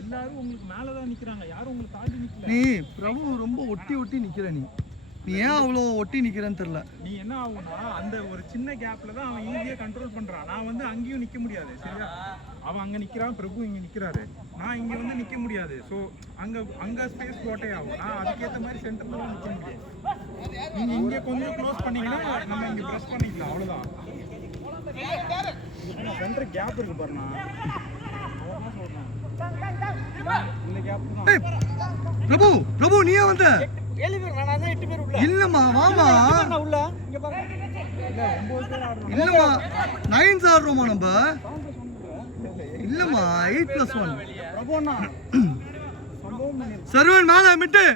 எல்லாரும் உங்களுக்கு மேலதான் நிக்கிறாங்க, யாரும் உங்களுக்கு தாண்டி நிக்கல. நீ பிரபு ரொம்ப ஒட்டி ஒட்டி நிக்கிற, நீ ஏன் அவ்வளோ ஒட்டி நிக்கிறேன்னு தெரியல. நீ என்ன ஆகும்னா அந்த ஒரு சின்ன கேப்ல தான் அவன் ஈஸியா கண்ட்ரோல் பண்றான். நான் வந்து அங்கேயும் நிக்க முடியாது, சரியா? அவன் அங்க நிக்கிறான், பிரபு இங்க நிக்கிறாரு, நான் இங்க வந்து நிக்க முடியாது. ஸோ அங்க ஸ்பேஸ் ஓட்டே ஆகும். நான் அதுக்கேற்ற மாதிரி சென்டர்ல தான் நிக்க முடியும். நீங்க இங்க கொஞ்சம் க்ளோஸ் பண்ணீங்கன்னா நம்ம இங்க பிரஸ் பண்ணிக்கலாம், அவ்வளவுதான். சென்டர் கேப் இருக்கு பாருண்ணா, இந்த கேப் தான். பிரபு பிரபு நீயே வந்து இல்லம்மா வாமா, இல்லம்மா 9s ஆடுறோமா நம்ம, இல்லம்மா 8+1. சர்வன் மேல மிட்டு,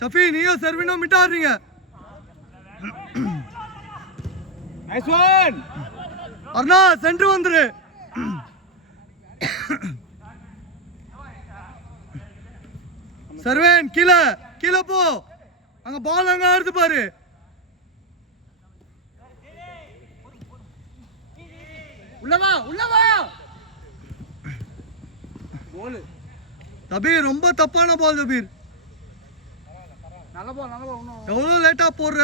சஃபி நீயோ சர்வனோ மிட் ஆடுறீங்க. அர்ணா சென்டர் வந்துரு. சர்வேன் கீழே போ, அங்க பால் அங்க ஆடுது பாரு. உள்ளவா தபீர், ரொம்ப தப்பான பால் தபீர். எவ்வளவு லேட்டா போடுற.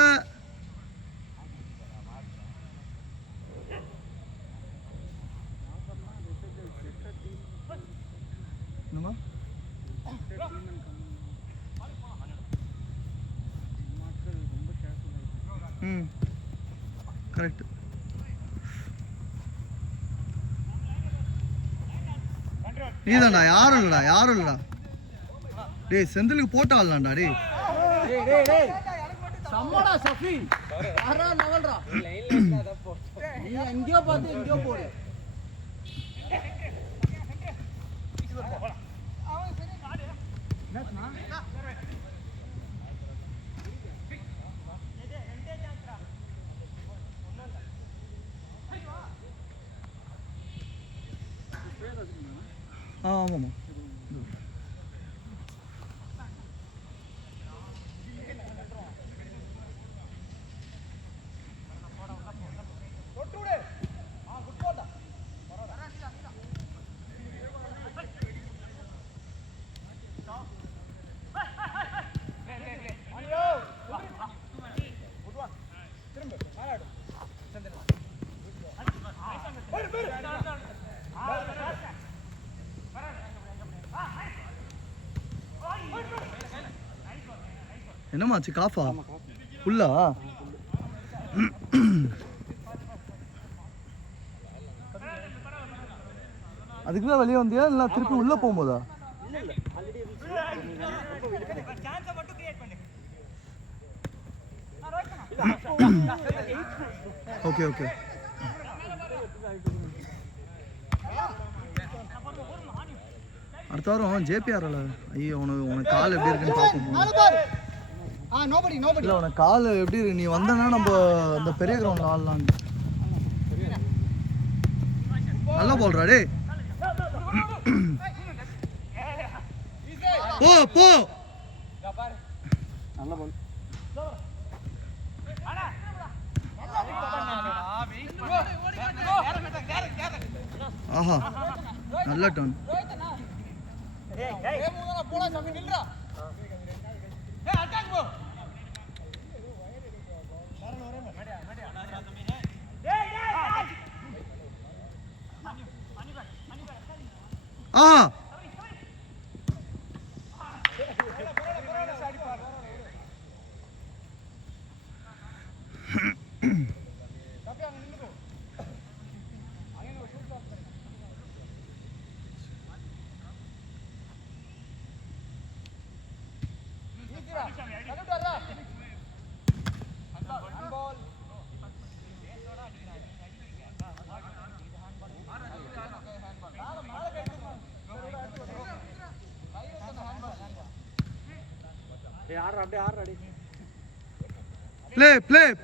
கரெக்ட். நீதான்டா, யாரும் இல்லடா. டேய் செந்திலுக்கு போட்டாள்டா. டேய் சம்மடா சஃபி, அரா நவல்டா. நீ எங்கயோ பார்த்து எங்கயோ போடு. ஆமாம்மா. என்னமாச்சு, காஃபா ஃபுல்லா? அதுக்குதான் வெளியே வந்தியா இல்லை திருப்பி உள்ள போகும்போதா? ஓகே. அடுத்த வாரம் ஜேபிஆர்ல ஐயோ உனக்கு கால் எப்படி இருக்குன்னு பார்ப்போம். இல்ல உனக்கு கால் எப்படி இருக்கு, நீ வந்தனா நம்ம இந்த பெரிய கிரவுண்ட்ல ஆடலாம். நல்லா போல்றா டே. போ நல்ல பால். ஆஹா நல்ல டர்ன். ஆஹா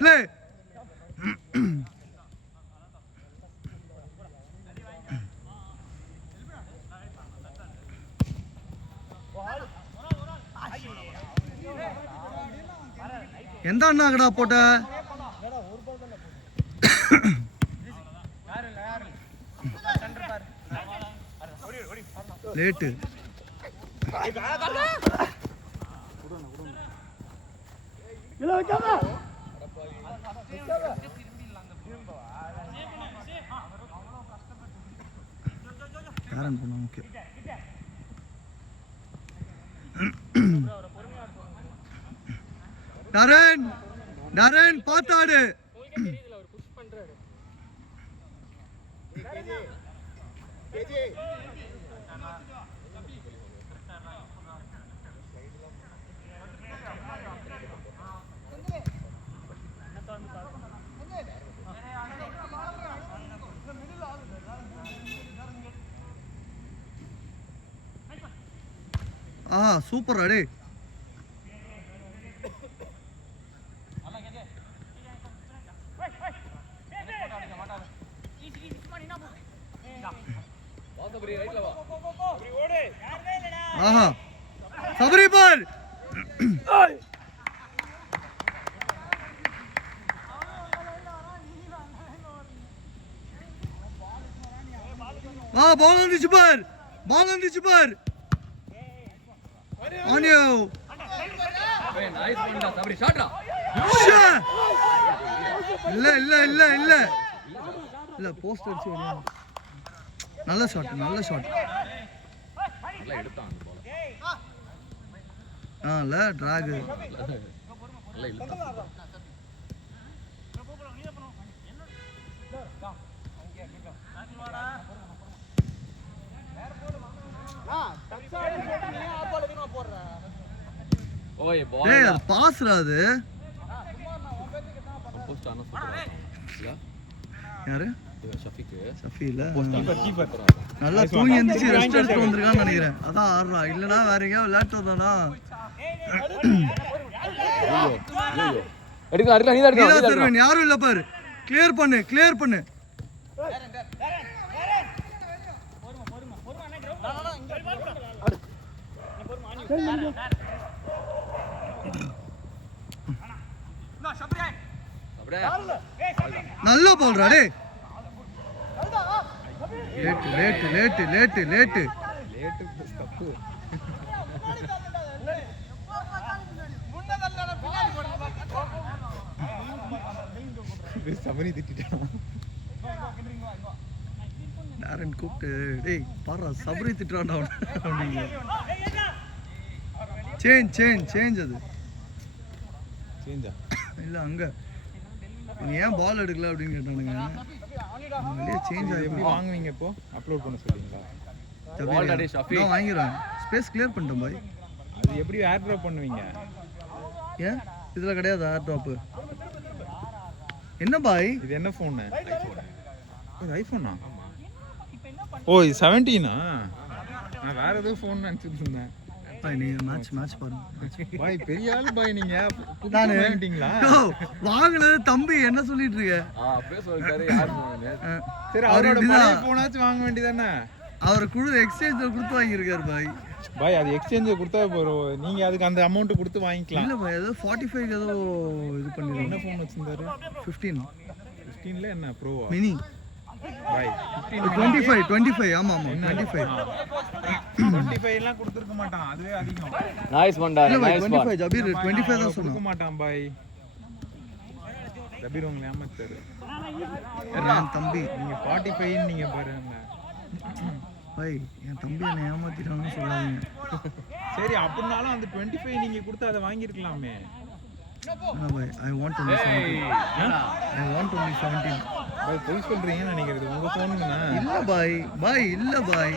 play. எந்த அண்ணாங்கடா போட்ட? லேட்டு யாரன் போனா ஓகே நரன் நரன் பாத்தாடு சூப்பர் அடே ஆஹா சபரி பால் பால் வந்துச்சு பார் ஆனியோ இல்ல இல்ல இல்ல இல்ல இல்ல போஸ்ட் அடிச்சு நல்ல ஷாட் இல்ல டிராக் பாஸ்ரா அது யாரு ஷஃபி இல்ல நல்லா தூங்கி எந்திரிச்சு ரெஸ்ட் எடுத்து வந்திருக்கான்னு நினைக்கிறேன் அதான் ஆடுறா இல்லனா வேற எங்கேயாவது விளையாட்டு வந்தானா யாரும் இல்ல பாரு கிளியர் பண்ணு நல்ல போல்றா டே லேட்டு தப்பு சபரி திட்டான் நாரன் கூப்பிட்டு டேய் பாரு சபரி திட்டுறான்டா அப்படிங்க சேஞ்ச் அது சேஞ்சா இல்ல அங்க நீ ஏன் பால் எடுக்கல அப்படின்னு கேட்டானுங்க வெளியே சேஞ்ச் ஆகி எப்படி வாங்குவீங்க இப்போ அப்லோட் பண்ண சொல்றீங்களா வாங்கிடுவேன் ஸ்பேஸ் கிளியர் பண்ணிட்டேன் பாய் அது எப்படி ஏர் ட்ராப் பண்ணுவீங்க ஏன் இதுல கிடையாது ஏர் ட்ராப் என்ன பாய் இது என்ன ஃபோன் இது ஐபோனா ஓ இது 17ஆ நான் வேற ஏதோ ஃபோன் நினைச்சிட்டு இருந்தேன் பாய் நீங்க மேட்ச் பாருங்க பாய் பெரிய ஆளு பாய் நீங்க நானே வாங்கிட்டீங்களா வாங்குனது தம்பி என்ன சொல்லிட்டு இருக்க அப்படியே சொல்றாரு யார் வாங்குனே சரி அவரோட பழைய போனாச்சு வாங்க வேண்டியதானே அவர் குடு எக்ஸ்சேஞ்ச் கொடுத்து வாங்கி இருக்காரு பாய் அது எக்ஸ்சேஞ்ச் கொடுத்தா போறோம் நீங்க அதுக்கு அந்த அமௌண்ட் கொடுத்து வாங்கிக்கலாம் இல்ல பாய் ஏதோ 45 ஏதோ இது பண்ணிருக்கீங்க என்ன ஃபோன் வச்சிருந்தாரு 15ல என்ன ப்ரோவா மினி பாய் 25 ஆமா 25 எல்லாம் கொடுத்திருக்க மாட்டான் அதுவே அதிகம் நைஸ் பண்டாரு நைஸ் 25 ஜபீர் 25 தான் சொல்ல மாட்டான் பாய் ஜபீர் உங்களை ஏமாத்தாரு நான் தம்பி நீங்க 45 நீங்க பாருங்க பாய் என் தம்பி என்ன ஏமாத்திட்டான்னு சொல்லாதீங்க சரி அப்படினாலும் அந்த 25 நீங்க கொடுத்து அதை வாங்கி இருக்கலாமே No boy, I want only 17. I want only 17. Boy, போய் சொல்றீங்கன்னு நினைக்கிறது உங்க ஃபோனுங்கனா இல்ல பாய்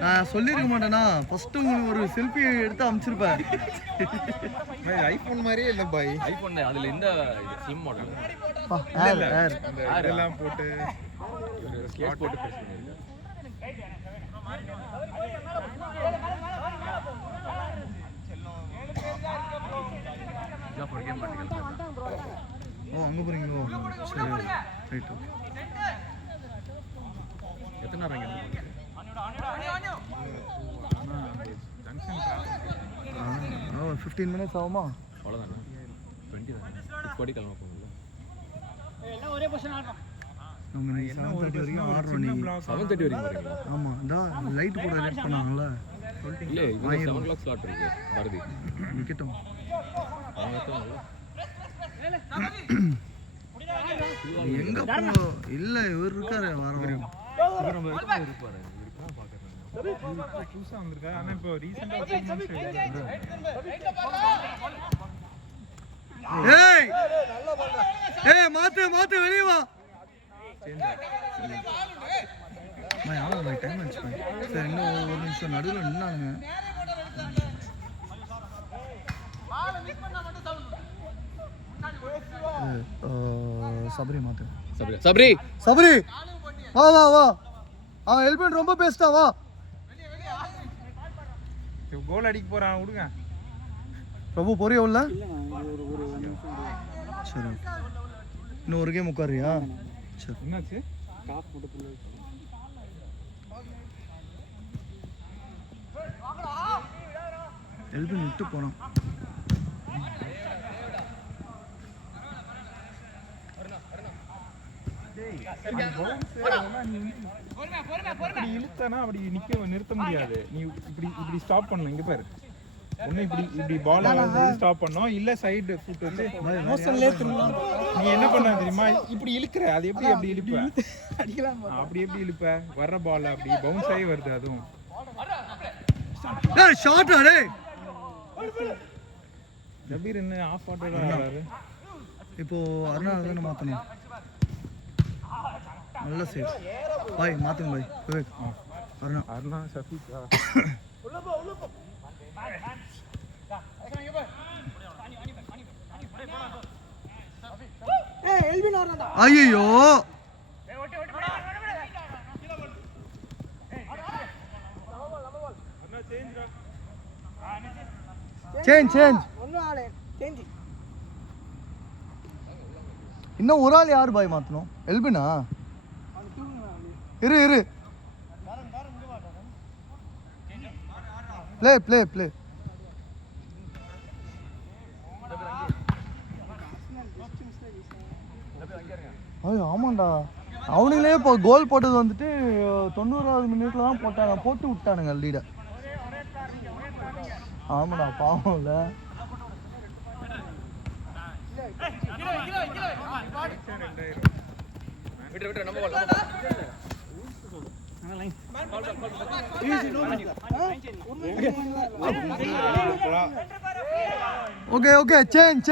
நான் சொல்லிருக்க மாட்டேனா ஃபர்ஸ்ட் உங்களுக்கு ஒரு செல்ஃபி எடுத்து அனுப்பிச்சிருப்பேன் பாய் ஐபோன் மாதிரியே இல்ல பாய் ஐபோன் அதுல இந்த ஸ்லிம் மாடல் ஏர் இதெல்லாம் போட்டு கேஸ் போட்டு பிரஸ் பண்ணிருக்கேன் ஓ அங்க போறீங்களோ சரி ரைட் ஓகே எத்தனை நேரம் இங்க ஜங்ஷன் 15 minutes ஆகுமா அவ்வளவுதானா 20 தான் கோடி கிளம்ப போகுது எல்லாம் ஒரே பொசிஷன் ஆடுறோம் நம்ம இன்னைக்கு என்ன 7:30 வரைக்கும் ஒரு ஆடுறோம் சின்ன நீ. block 7:30 வரைக்கும் வரீங்களா? ஆமா இந்த லைட் கூட ரெடி பண்ணாங்கல்ல இல்ல இவங்க 7 o'clock ஸ்லாட் இருக்கு பாரதி. நிக்கட்டும். அவங்க எத்தனை எங்க போ இல்ல இவர் இருக்காரு வாரம் இருப்பாரு. புதுசா வந்திருக்கா ஆனா இப்போ ரீசெண்டா ஏய் ஏய் மாத்து வெளிய வா. நான் யாரும் டைம் ஆச்சு பை. சரி இன்னும் ஒரு நிமிஷம் நடுவுல நின்னானுங்க. சபரி மாத்து. சபரி சபரி வா வா வா. அவன் ஹெல்மெட் ரொம்ப பெஸ்டா வா. கோல் அடிக்க போறான் விடுங்க. பிரபு போறியா உள்ள? சரி இன்னும் ஒரு கேம் உட்காரியா? சரி என்னாச்சு? ஹெல்மெட் விட்டு போனோம். இப்படி இழுத்தனா அப்படி நிறுத்த முடியாது. நீ இப்படி ஸ்டாப் பண்ணணும். இங்க பாரு ஒண்ணு இப்படி பால வந்து ஸ்டாப் பண்ணோம் இல்ல சைடு ஃபுட் வந்து நீ என்ன பண்ண தெரியுமா இப்படி இழுக்கிற அது எப்படி இழுப்ப அப்படி எப்படி இழுப்ப வர்ற பால் அப்படி பவுன்ஸ் ஆகி வருது அதுவும் ஏய் ஷாட் டேய் ஜபீர் என்ன ஆஃப் ஆட்டோட ஆடுறாரு இப்போ அருணா தான மாத்தணும் நல்ல சேவ் பாய் மாத்துங்க பாய் விவேக் அருணா ஷஃபீக் ஐயோ சேஞ்ச் இன்னும் ஒரு ஆள் யார் பாய் மாத்தணும் எல்பினா இரு ப்ளே ஐயோ ஆமாண்டா அவனுங்களே இப்போ கோல் போட்டது வந்துட்டு 90வது மினிட்ல தான் போட்டாங்க போட்டு விட்டானுங்க லீட ஆமாடா பாவம் இல்ல ஓகே சேஞ்ச்